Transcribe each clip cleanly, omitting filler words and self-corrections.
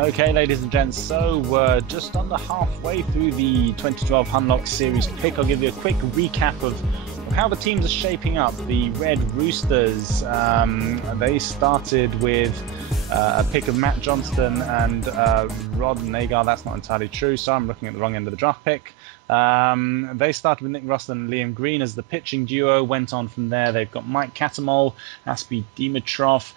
Okay, ladies and gents, so we're just under halfway through the 2012 Hunlock Series pick. I'll give you a quick recap of how the teams are shaping up. The Red Roosters, they started with a pick of Matt Johnston and Rod Nagar. That's not entirely true, so I'm looking at the wrong end of the draft pick. They started with Nick Russell and Liam Green as the pitching duo. Went on from there. They've got Mike Catamol, Aspie Dimitrov,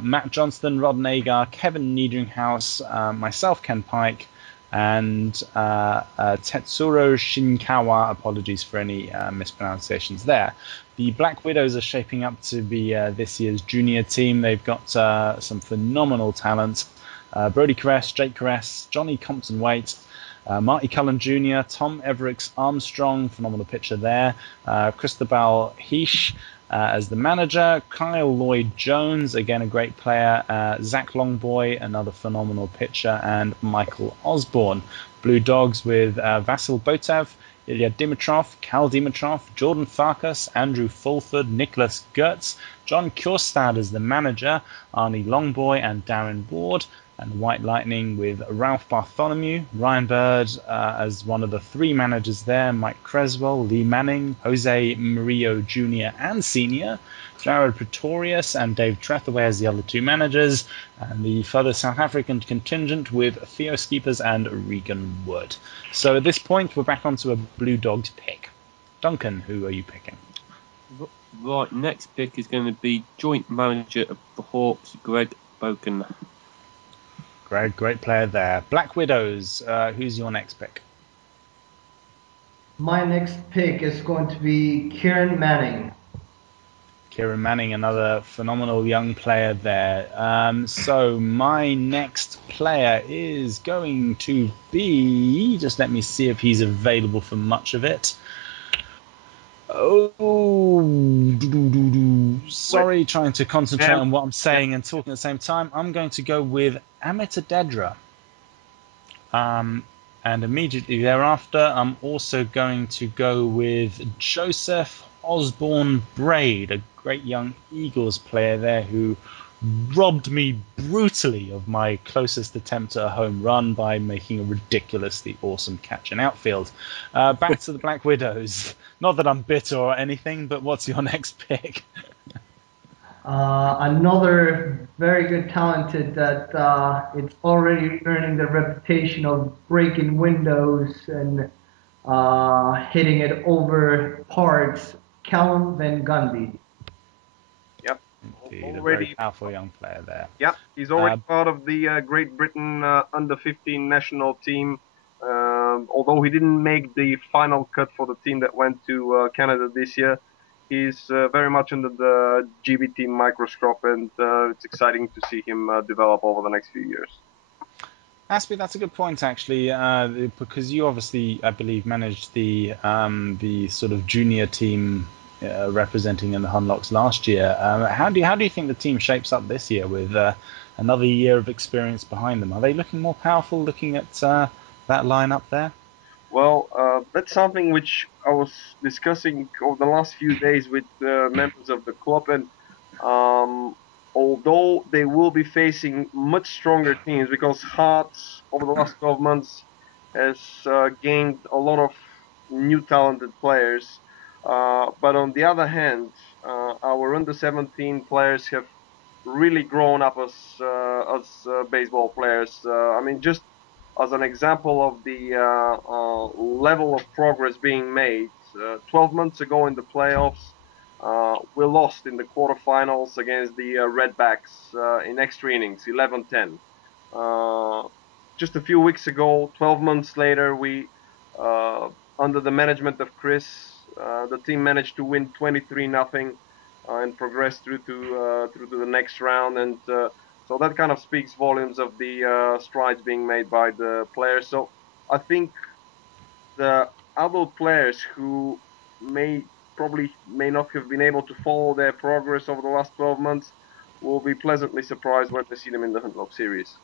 Matt Johnston, Rod Nagar, Kevin Niedringhaus, myself, Ken Pike, and Tetsuro Shinkawa. Apologies for any mispronunciations there. The Black Widows are shaping up to be this year's junior team. They've got some phenomenal talent. Brody Caress, Jake Caress, Johnny Compton-Waite, Marty Cullen Jr., Tom Evericks Armstrong, phenomenal pitcher there, Cristobal Heish as the manager, Kyle Lloyd-Jones, again a great player, Zach Longboy, another phenomenal pitcher, and Michael Osborne. Blue Dogs with Vasil Botev, Ilya Dimitrov, Cal Dimitrov, Jordan Farkas, Andrew Fulford, Nicholas Gertz, John Kjorstad as the manager, Arnie Longboy and Darren Ward, and White Lightning with Ralph Bartholomew, Ryan Bird as one of the three managers there, Mike Creswell, Lee Manning, Jose Murillo Jr. and Sr., Jared Pretorius and Dave Trethaway as the other two managers, and the further South African contingent with Theo Skeepers and Regan Wood. So at this point, we're back onto a Blue Dogs pick. Duncan, who are you picking? Right, next pick is going to be joint manager of the Hawks, Greg Boken. Greg, great player there. Black Widows, who's your next pick? My next pick is going to be Kieran Manning. Kieran Manning, another phenomenal young player there. So my next player is going to be, just let me see if he's available for much of it. Sorry, trying to concentrate on what I'm saying and talking at the same time. I'm going to go with Amit Adedra. And immediately thereafter, I'm also going to go with Joseph Osborne Braid, a great young Eagles player there who robbed me brutally of my closest attempt at a home run by making a ridiculously awesome catch in outfield. Back to the Black Widows. Not that I'm bitter or anything, but what's your next pick? Another very good talented that it's already earning the reputation of breaking windows and hitting it over parts, Callum Van Gundy. Yep. Indeed, a very powerful young player there. Yep, he's already part of the Great Britain under-15 national team. Although he didn't make the final cut for the team that went to Canada this year, he's very much under the GB team microscope, and it's exciting to see him develop over the next few years. Aspie, that's a good point, actually, because you obviously, I believe, managed the sort of junior team representing in the Hunlocks last year. How do you think the team shapes up this year with another year of experience behind them? Are they looking more powerful, looking at that lineup there? Well, that's something which I was discussing over the last few days with members of the club, and although they will be facing much stronger teams, because Hearts over the last 12 months has gained a lot of new talented players, but on the other hand, our under-17 players have really grown up as baseball players. I mean, just as an example of the level of progress being made, 12 months ago in the playoffs, we lost in the quarterfinals against the Redbacks in extra innings, 11-10. Just a few weeks ago, 12 months later, we, under the management of Chris, the team managed to win 23-0 and progress through to the next round, and so that kind of speaks volumes of the strides being made by the players. So I think the adult players who probably may not have been able to follow their progress over the last 12 months will be pleasantly surprised when they see them in the Hunlock Series.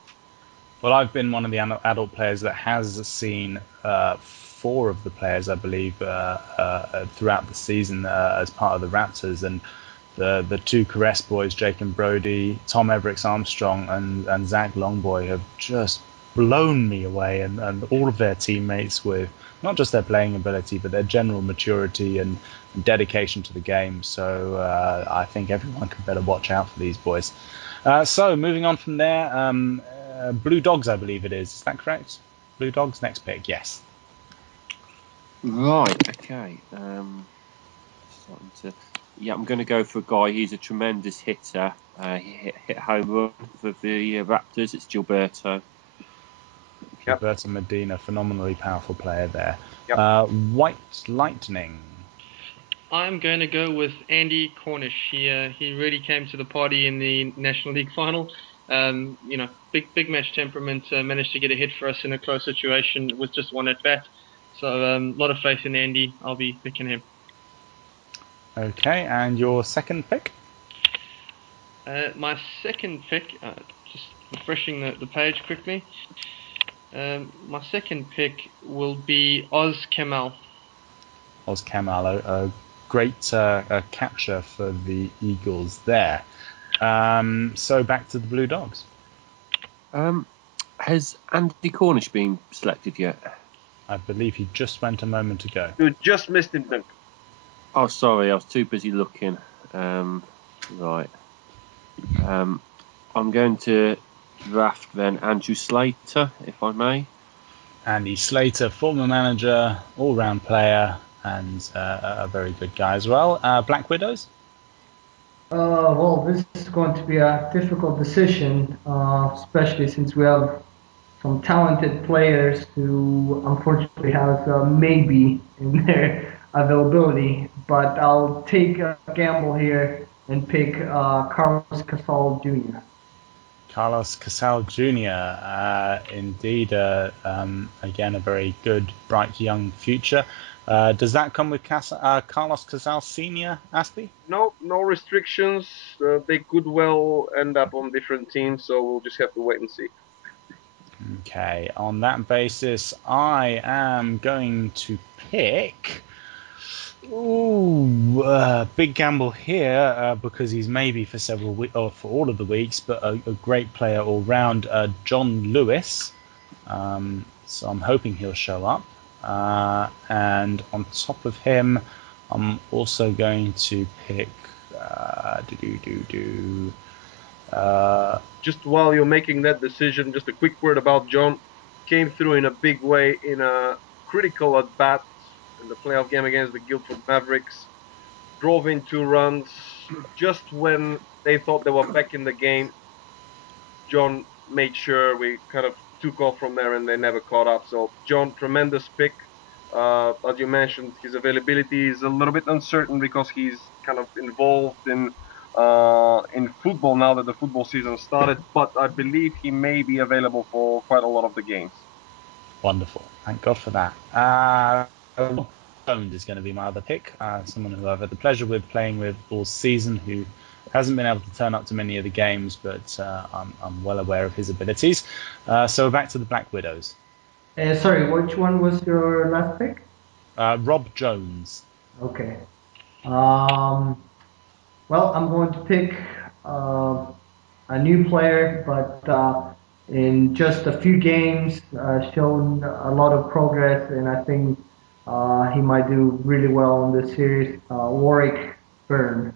Well, I've been one of the adult players that has seen 4 of the players, I believe, throughout the season as part of the Raptors, and the two Caress boys, Jake and Brody, Tom Evericks Armstrong, and Zach Longboy have just blown me away, and all of their teammates with not just their playing ability, but their general maturity and dedication to the game. So I think everyone can better watch out for these boys. So moving on from there, Blue Dogs, I believe it is. Is that correct? Blue Dogs, next pick, yes. Right, okay. I'm going to go for a guy. He's a tremendous hitter. He hit home run for the Raptors. It's Gilberto. Yep. Gilberto Medina, phenomenally powerful player there. Yep. White Lightning. I'm going to go with Andy Cornish. He really came to the party in the National League final. Big match temperament. Managed to get a hit for us in a close situation with just one at bat. So a lot of faith in Andy. I'll be picking him. Okay, and your second pick? My second pick, just refreshing the page quickly. My second pick will be Oz Kamal. Oz Kamal, a great catcher for the Eagles there. So back to the Blue Dogs. Has Andy Cornish been selected yet? I believe he just went a moment ago. You just missed him, Duncan. Oh, sorry, I was too busy looking. Right. I'm going to draft then Andrew Slater, if I may. Andy Slater, former manager, all-round player, and a very good guy as well. Black Widows? Well, this is going to be a difficult decision, especially since we have some talented players who unfortunately have maybe in their availability. But I'll take a gamble here and pick Carlos Casal Jr. Carlos Casal Jr. Indeed, again, a very good, bright young future. Does that come with Carlos Casal Sr., Aspie? No restrictions. They could well end up on different teams, so we'll just have to wait and see. Okay, on that basis, I am going to pick... big gamble here because he's maybe for several weeks or for all of the weeks, but a great player all round, John Lewis. So I'm hoping he'll show up. And on top of him, I'm also going to pick. Just while you're making that decision, just a quick word about John. Came through in a big way in a critical at bat in the playoff game against the Guildford Mavericks. Drove in 2 runs just when they thought they were back in the game. John made sure we kind of took off from there and they never caught up. So John, tremendous pick. As you mentioned, his availability is a little bit uncertain because he's kind of involved in football now that the football season started. But I believe he may be available for quite a lot of the games. Wonderful. Thank God for that. Jones is going to be my other pick. Someone who I've had the pleasure with playing with all season, who hasn't been able to turn up to many of the games, but I'm well aware of his abilities. So back to the Black Widows. Sorry, which one was your last pick? Rob Jones. Okay. Well, I'm going to pick a new player, but in just a few games, shown a lot of progress, and I think he might do really well in this series. Warwick Byrne.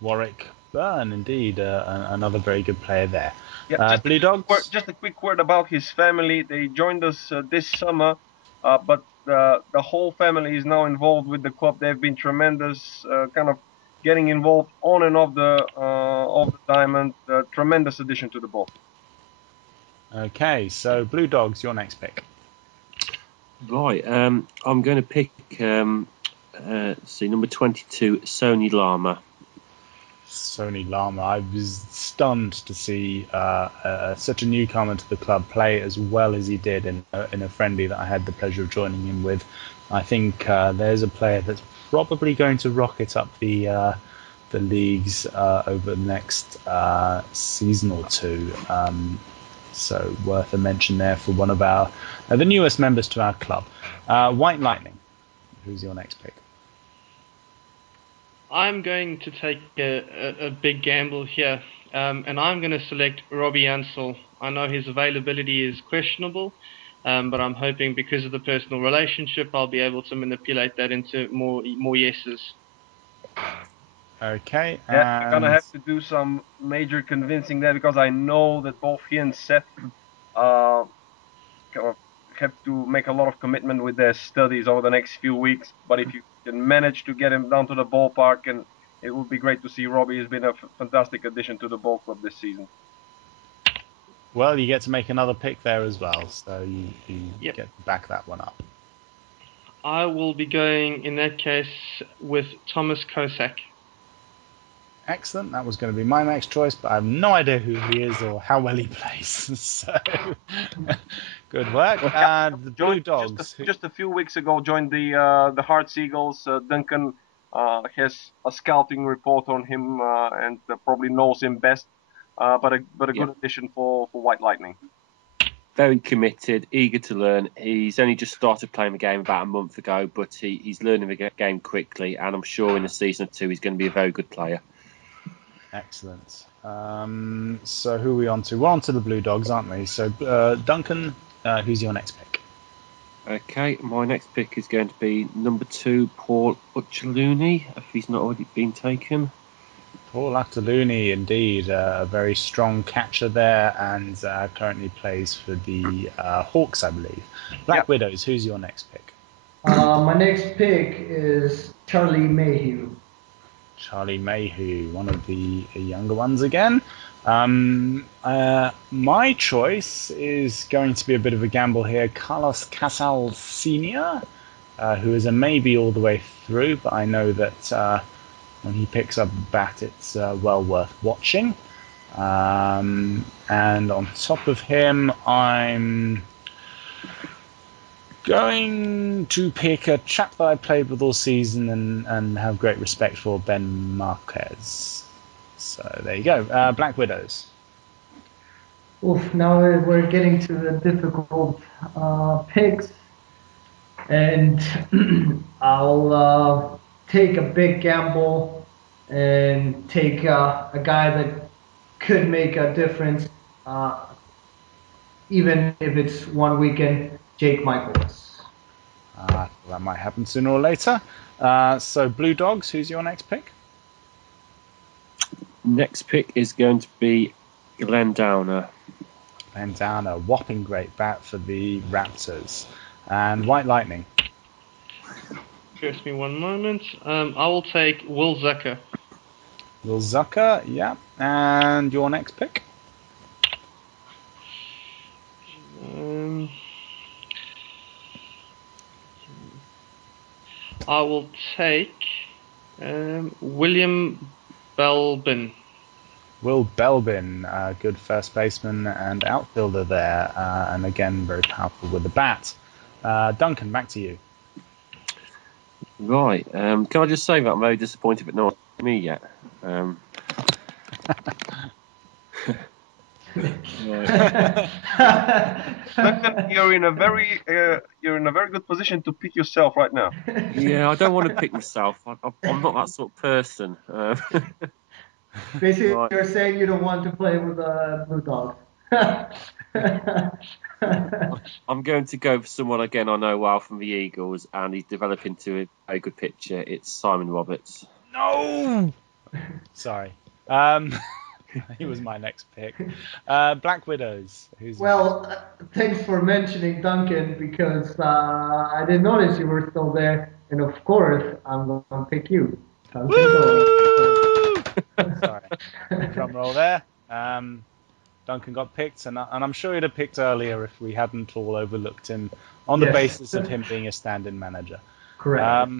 Warwick Byrne, indeed, another very good player there. Yeah, Blue Dogs? Just a quick word about his family. They joined us this summer, but the whole family is now involved with the club. They've been tremendous, kind of getting involved on and off the diamond. Tremendous addition to the ball. Okay, so Blue Dogs, your next pick. Right, I'm going to pick, number 22, Sony Lama. Sony Lama. I was stunned to see such a newcomer to the club play as well as he did in a friendly that I had the pleasure of joining him with. I think there's a player that's probably going to rocket up the leagues over the next season or two. So worth a mention there for one of the newest members to our club. White Lightning. Who's your next pick? I'm going to take a big gamble here, and I'm going to select Robbie Ansell. I know his availability is questionable, but I'm hoping because of the personal relationship, I'll be able to manipulate that into more yeses. Okay. Yeah, you're gonna have to do some major convincing there, because I know that both he and Seth uh, have to make a lot of commitment with their studies over the next few weeks. But if you can manage to get him down to the ballpark, and it would be great to see Robbie. He's been a fantastic addition to the ball club this season. Well, you get to make another pick there as well, so you Yep. get to back that one up. I will be going, in that case, with Thomas Kosak. Excellent. That was going to be my next choice, but I have no idea who he is or how well he plays. So, good work. The Blue Dogs. Just a few weeks ago, joined the Hearts Eagles. Duncan has a scouting report on him and probably knows him best. But a good addition for White Lightning. Very committed, eager to learn. He's only just started playing the game about a month ago, but he's learning the game quickly, and I'm sure in a season or two he's going to be a very good player. Excellent. So who are we on to? We're on to the Blue Dogs, aren't we? So Duncan, who's your next pick? Okay, my next pick is going to be number 2, Paul Uchaluni, if he's not already been taken. Paul Uchaluni, indeed, a very strong catcher there, and currently plays for the Hawks, I believe. Black Widows, who's your next pick? My next pick is Charlie Mayhew. Charlie Mayhew, one of the younger ones again. My choice is going to be a bit of a gamble here. Carlos Casal Sr., who is a maybe all the way through, but I know that when he picks up a bat, it's well worth watching. And on top of him, I'm going to pick a chap that I played with all season and have great respect for, Ben Marquez. So there you go. Black Widows. Oof, now we're getting to the difficult picks. And I'll take a big gamble and take a guy that could make a difference, even if it's one weekend, Jake Michaels. That might happen sooner or later. So Blue Dogs, who's your next pick? Next pick is going to be Glenn Downer. Glenn Downer, whopping great bat for the Raptors. And White Lightning. Just me one moment. I will take Will Zucker. Will Zucker, yeah. And your next pick? I will take William Belbin. Will Belbin, good first baseman and outfielder there, and again very powerful with the bat. Duncan, back to you. Right. Can I just say that I'm very disappointed that no one's me yet. Duncan, you're in a very good position to pick yourself right now. Yeah, I don't want to pick myself. I'm not that sort of person. Basically, Right. you're saying you don't want to play with a Blue Dog. I'm going to go for someone again I know well from the Eagles, and he's developing to a very good pitcher. It's Simon Roberts. No! Sorry. He was my next pick. Black Widows. Thanks for mentioning Duncan, because I didn't notice you were still there. And of course, I'm going to pick you. Sorry. Drum roll there. Duncan got picked, and I'm sure he'd have picked earlier if we hadn't all overlooked him on the basis of him being a stand-in manager. Correct.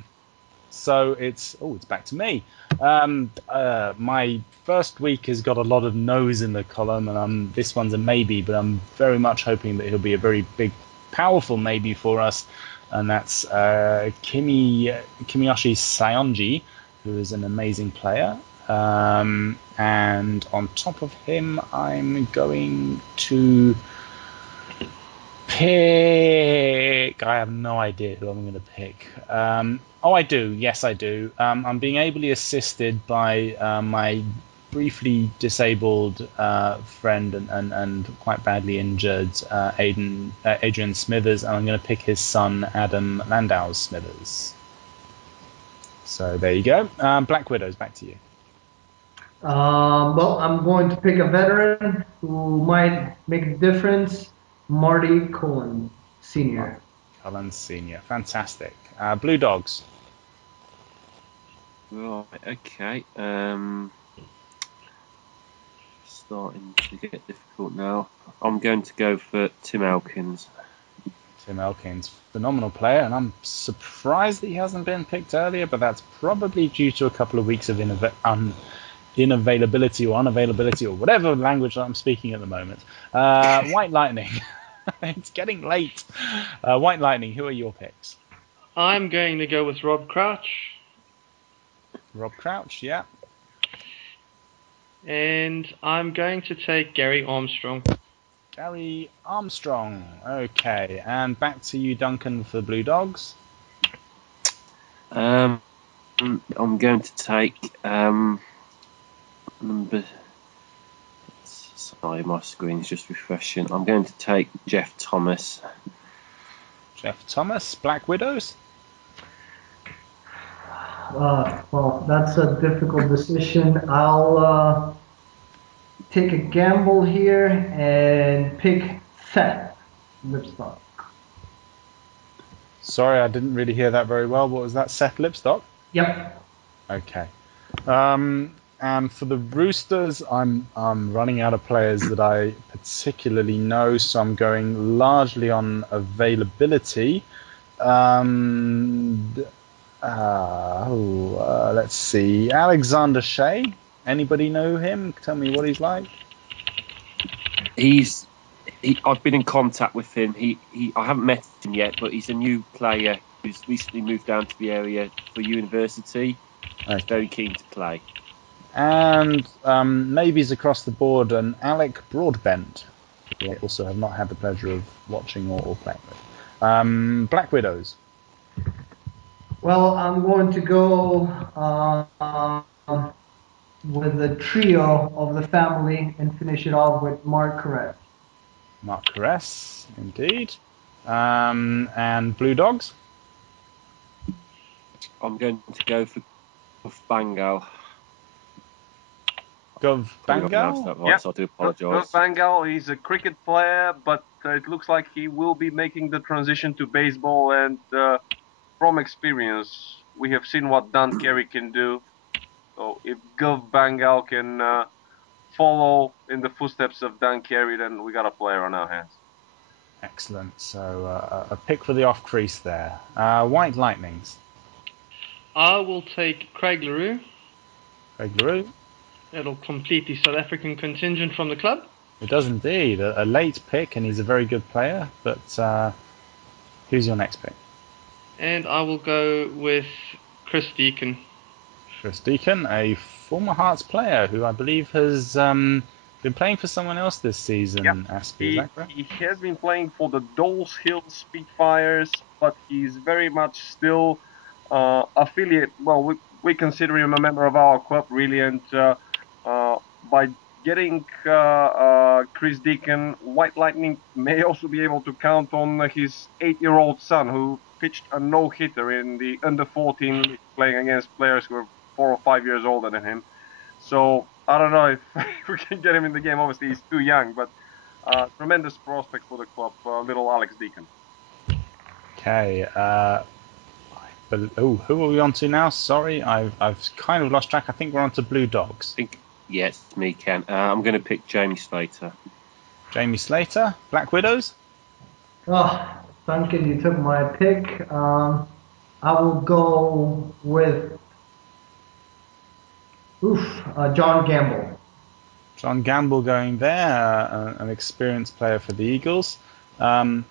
So it's back to me. My first week has got a lot of no's in the column, and this one's a maybe, but I'm very much hoping that he'll be a very big, powerful maybe for us, and that's Kiyoshi Saionji, who is an amazing player. And on top of him, I'm going to pick pick. I have no idea who I'm going to pick. Oh, I do. Yes, I do. I'm being ably assisted by my briefly disabled friend and quite badly injured Adrian Smithers, and I'm going to pick his son Adam Landau Smithers. So there you go. Black Widows, back to you. Well, I'm going to pick a veteran who might make a difference. Marty Cullen, Sr. Cullen Sr. Fantastic. Blue Dogs. Right, okay. Starting to get difficult now. I'm going to go for Tim Elkins. Tim Elkins, phenomenal player, and I'm surprised that he hasn't been picked earlier, but that's probably due to a couple of weeks of inavailability or unavailability or whatever language that I'm speaking at the moment. White Lightning. It's getting late. White Lightning, who are your picks? I'm going to go with Rob Crouch. Rob Crouch, yeah. And I'm going to take Gary Armstrong. Gary Armstrong. Okay, and back to you, Duncan, for Blue Dogs. I'm going to take number. Sorry, my screen's just refreshing. I'm going to take Jeff Thomas. Jeff Thomas, Black Widows. Well, that's a difficult decision. I'll take a gamble here and pick Seth Lipstock. Sorry, I didn't really hear that very well. What was that? Seth Lipstock? Yep. Okay. And for the Roosters, I'm running out of players that I particularly know, so I'm going largely on availability. Let's see. Alexander Shea. Anybody know him? Tell me what he's like. I've been in contact with him. I haven't met him yet, but he's a new player who's recently moved down to the area for university. He's very keen to play. And maybes across the board, and Alec Broadbent, who I also have not had the pleasure of watching or playing with. Black Widows. Well, I'm going to go with the trio of the family and finish it off with Mark Caress. Mark Caress, indeed. And Blue Dogs? I'm going to go for Bangal. Gov Bangal? Right, so I do apologise. Gov Bangal, he's a cricket player, but it looks like he will be making the transition to baseball, and from experience, we have seen what Dan Carey can do. So if Gov Bangal can follow in the footsteps of Dan Carey, then we got a player on our hands. Excellent. So a pick for the off crease there. White Lightnings. I will take Craig LaRue. Craig LaRue. It'll complete the South African contingent from the club. It does indeed. A late pick, and he's a very good player. But who's your next pick? And I will go with Chris Deacon. Chris Deacon, a former Hearts player who I believe has been playing for someone else this season. Yep. Aspie, is that correct? He has been playing for the Dolls Hill Spitfires, but he's very much still affiliate. Well, we consider him a member of our club, really, and by getting Chris Deacon, White Lightning may also be able to count on his 8-year-old son, who pitched a no-hitter in the under-14 league, playing against players who are 4 or 5 years older than him. So I don't know if we can get him in the game. Obviously, he's too young, but tremendous prospect for the club, little Alex Deacon. Okay. Who are we on to now? Sorry, I've kind of lost track. I think we're on to Blue Dogs. Yes, me, Ken. I'm going to pick Jamie Slater. Jamie Slater, Black Widows. Oh, Duncan, you took my pick. I will go with John Gamble. John Gamble going there, an experienced player for the Eagles. I'm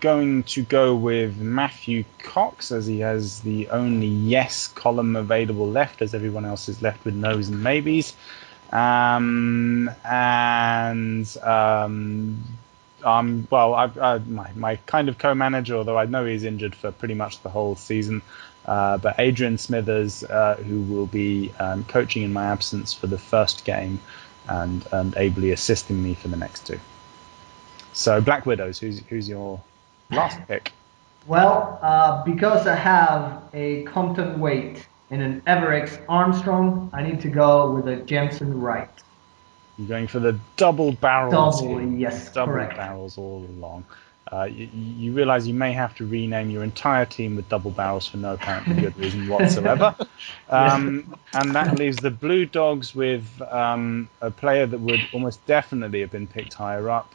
going to go with Matthew Cox, as he has the only yes column available left, as everyone else is left with no's and maybes. well, my kind of co-manager, although I know he's injured for pretty much the whole season. But Adrian Smithers, who will be coaching in my absence for the first game and ably assisting me for the next two. So Black Widows, who's your last pick? Well, because I have a Compton weight and an Everex Armstrong, I need to go with a Jensen Wright. You're going for the double barrels. Double, yes, double correct. barrels all along. You realize you may have to rename your entire team with double barrels for no apparent good reason whatsoever. And that leaves the Blue Dogs with a player that would almost definitely have been picked higher up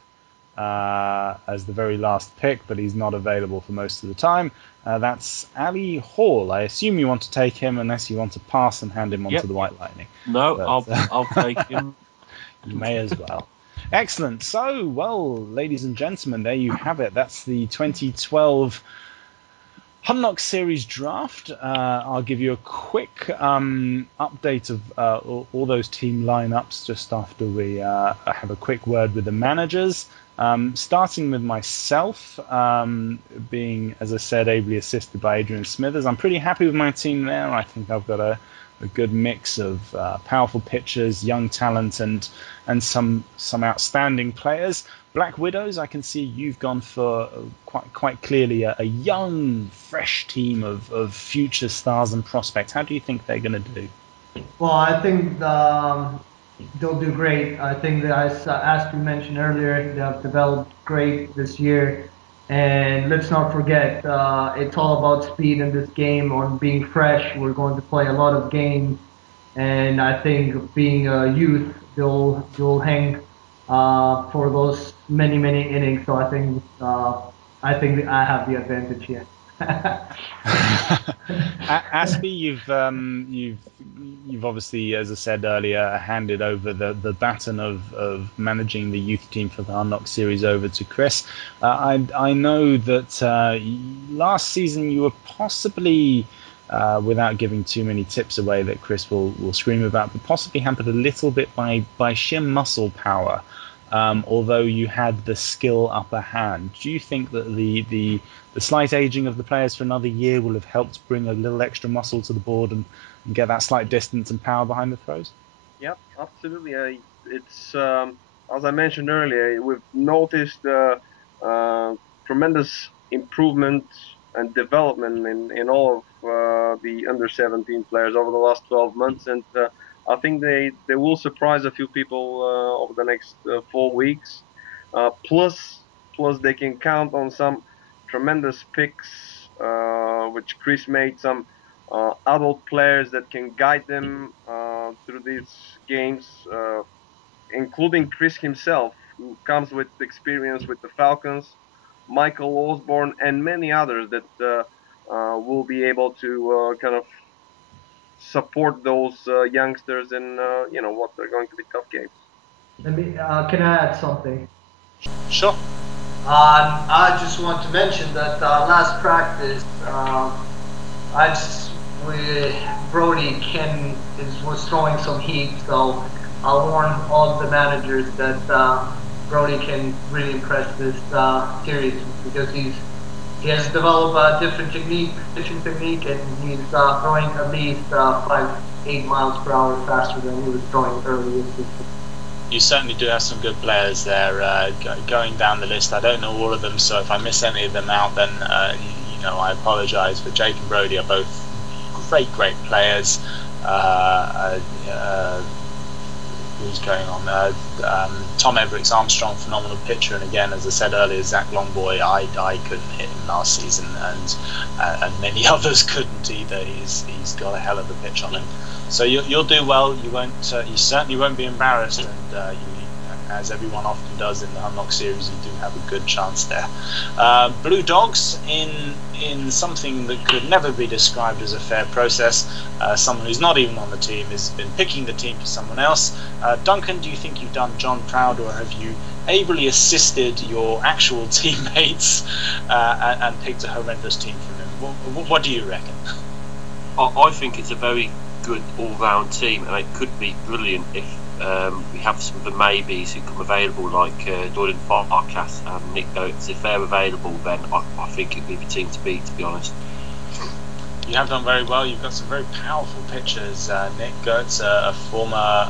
as the very last pick, but he's not available for most of the time. That's Ali Hall. I assume you want to take him unless you want to pass and hand him on to the White Lightning. No, But, I'll take him. You may as well. Excellent. So, well, ladies and gentlemen, there you have it. That's the 2012 Hunlock Series draft. I'll give you a quick update of all those team lineups just after we have a quick word with the managers. Starting with myself, being, as I said, ably assisted by Adrian Smithers. I'm pretty happy with my team there. I think I've got a good mix of powerful pitchers, young talent, and some outstanding players. Black Widows, I can see you've gone for quite clearly a young, fresh team of future stars and prospects. How do you think they're going to do? Well, I think they'll do great. I think that, as we mentioned earlier, they have developed great this year. And let's not forget, it's all about speed in this game, on being fresh. We're going to play a lot of games, and I think being a youth, they'll hang for those many innings. So I think that I have the advantage here. Aspie, you've obviously, as I said earlier, handed over the baton of managing the youth team for the Hunlock Series over to Chris. I know that last season you were possibly, without giving too many tips away that Chris will scream about, but possibly hampered a little bit by sheer muscle power. Although you had the skill upper hand. Do you think that the slight aging of the players for another year will have helped bring a little extra muscle to the board and get that slight distance and power behind the throws? Yep, absolutely. It's as I mentioned earlier, we've noticed tremendous improvement and development in all of the under 17 players over the last 12 months, and I think they will surprise a few people over the next 4 weeks. Plus they can count on some tremendous picks, which Chris made, some adult players that can guide them through these games, including Chris himself, who comes with experience with the Falcons, Michael Osborne, and many others that will be able to kind of support those youngsters in what are going to be tough games. Can I add something? Sure. I just want to mention that last practice, Brody was throwing some heat, so I'll warn all the managers that Brody can really impress this series because he has developed a different pitching technique, and he's throwing at least 5-8 miles per hour faster than he was throwing earlier. You certainly do have some good players there. Going down the list, I don't know all of them, so if I miss any of them out, then I apologise. But Jake and Brody are both great players. Who's going on there? Tom Everett's Armstrong, phenomenal pitcher, and again, as I said earlier, Zach Longboy, I couldn't hit him last season, and many others couldn't either. He's got a hell of a pitch on him. So you'll do well. You certainly won't be embarrassed, and as everyone often does in the Hunlock Series, you do have a good chance there. Blue Dogs, in something that could never be described as a fair process, someone who's not even on the team has been picking the team for someone else. Duncan, do you think you've done John proud, or have you ably assisted your actual teammates and picked a horrendous team from him? What do you reckon? I think it's a very good all-round team, and it could be brilliant if we have some of the maybes who come available, like Jordan Farkas and Nick Goetz. If they're available, then I think it'd be the team to beat, to be honest. You have done very well. You've got some very powerful pitchers. Nick Goetz, a former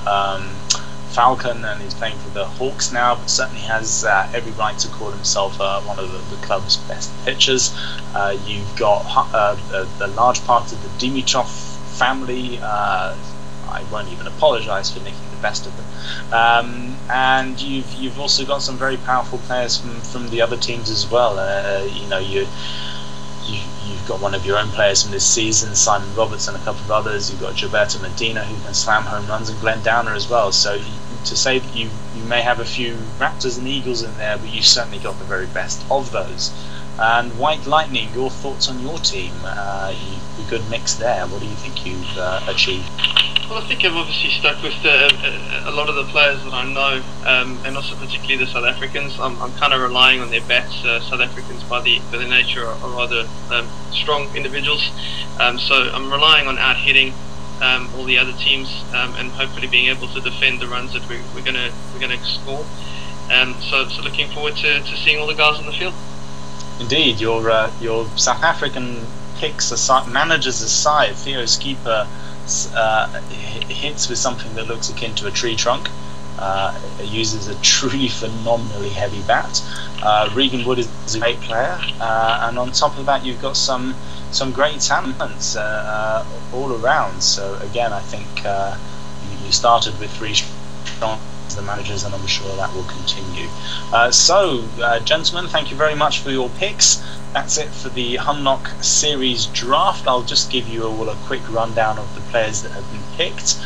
Falcon, and he's playing for the Hawks now, but certainly has every right to call himself one of the club's best pitchers. You've got a large part of the Dimitrov family. I won't even apologise for nicking the best of them. And you've also got some very powerful players from the other teams as well. You've got one of your own players from this season, Simon Roberts, and a couple of others. You've got Gilberto Medina, who can slam home runs, and Glenn Downer as well. So to say that you may have a few Raptors and Eagles in there, but you've certainly got the very best of those. And White Lightning, your thoughts on your team? A good mix there. What do you think you've achieved? Well, I think I've obviously stuck with a lot of the players that I know, and also particularly the South Africans. I'm kind of relying on their bats. South Africans, by their nature, are rather strong individuals. So I'm relying on out-hitting all the other teams, and hopefully being able to defend the runs that we're gonna score. So looking forward to seeing all the guys on the field. Indeed, your South African picks aside, managers aside, Theo Skipper hits with something that looks akin to a tree trunk. Uses a truly phenomenally heavy bat. Regan Wood is a great player, and on top of that, you've got some great talents all around. So again, I think you started with 3 strong the managers, and I'm sure that will continue. Gentlemen, thank you very much for your picks. That's it for the Hunlock Series draft. I'll just give you all a quick rundown of the players that have been picked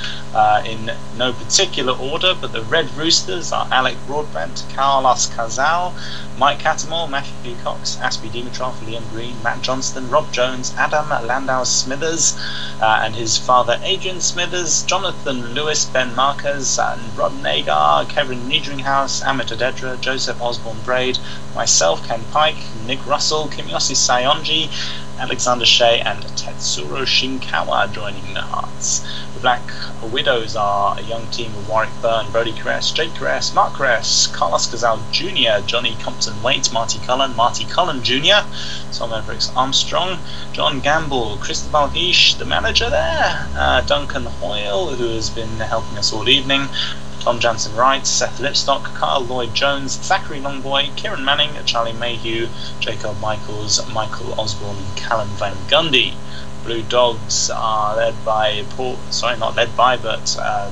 in no particular order, but the Red Roosters are Alec Broadbent, Carlos Casal, Mike Catamore, Matthew Cox, Aspie Dimitrov, Liam Green, Matt Johnston, Rob Jones, Adam Landau Smithers, and his father Adrian Smithers, Jonathan Lewis, Ben Marquez, and Rod Nagar, Kevin Niedringhaus, Amit Adedra, Joseph Osborne Braid, myself, Ken Pike, Nick Russell, Kimiyoshi Sayonji, Alexander Shea, and Tetsuro Shinkawa joining the Hearts. The Black Widows are a young team of Warwick Byrne, Brody Caress, Jake Caress, Mark Caress, Carlos Casal Jr., Johnny Compton Waite, Marty Cullen Jr., Tom Evericks Armstrong, John Gamble, Cristobal Guiche, the manager there, Duncan Hoyle, who has been helping us all evening, Tom Jansen Wright, Seth Lipstock, Carl Lloyd Jones, Zachary Longboy, Kieran Manning, Charlie Mayhew, Jacob Michaels, Michael Osborne, and Callum Van Gundy. Blue Dogs are led by the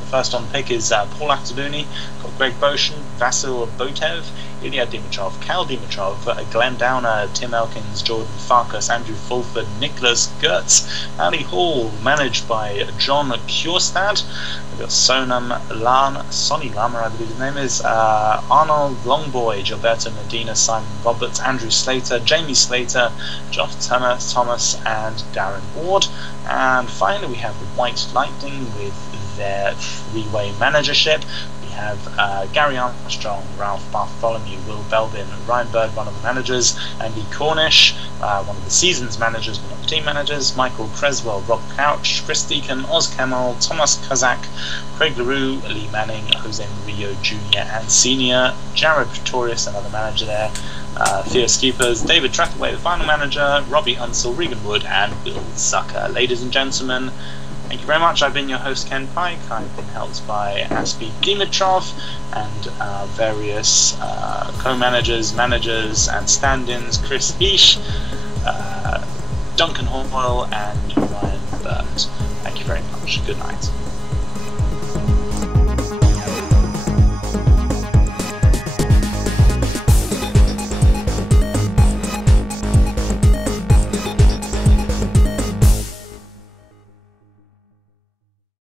first on pick is Paul Aktaduni, got Greg Boshin, Vasil Botev, Ilya Dimitrov, Cal Dimitrov, Glenn Downer, Tim Elkins, Jordan Farkas, Andrew Fulford, Nicholas Gertz, Ali Hall, managed by John Kjorstad. We've got Sonny Lama, I believe his name is, Arnold Longboy, Gilberto Medina, Simon Roberts, Andrew Slater, Jamie Slater, Josh Thomas, and Darren Ward. And finally, we have the White Lightning with their 3-way managership. We have Gary Armstrong, Ralph Bartholomew, Will Belbin, Ryan Bird, one of the managers, Andy Cornish, one of the season's managers, one of the team managers, Michael Creswell, Rob Couch, Chris Deacon, Oz Kemmel, Thomas Kazak, Craig LaRue, Lee Manning, Jose Murillo Jr. and Sr., Jared Pretorius, another manager there, Theo Skeepers, David Trackaway, the final manager, Robbie Unsell, Regan Wood, and Bill Zucker. Ladies and gentlemen, thank you very much. I've been your host, Ken Pike. I've been helped by Aspie Dimitrov and various co-managers, managers, and stand-ins, Chris Ish, Duncan Hoyle, and Ryan Burt. Thank you very much. Good night.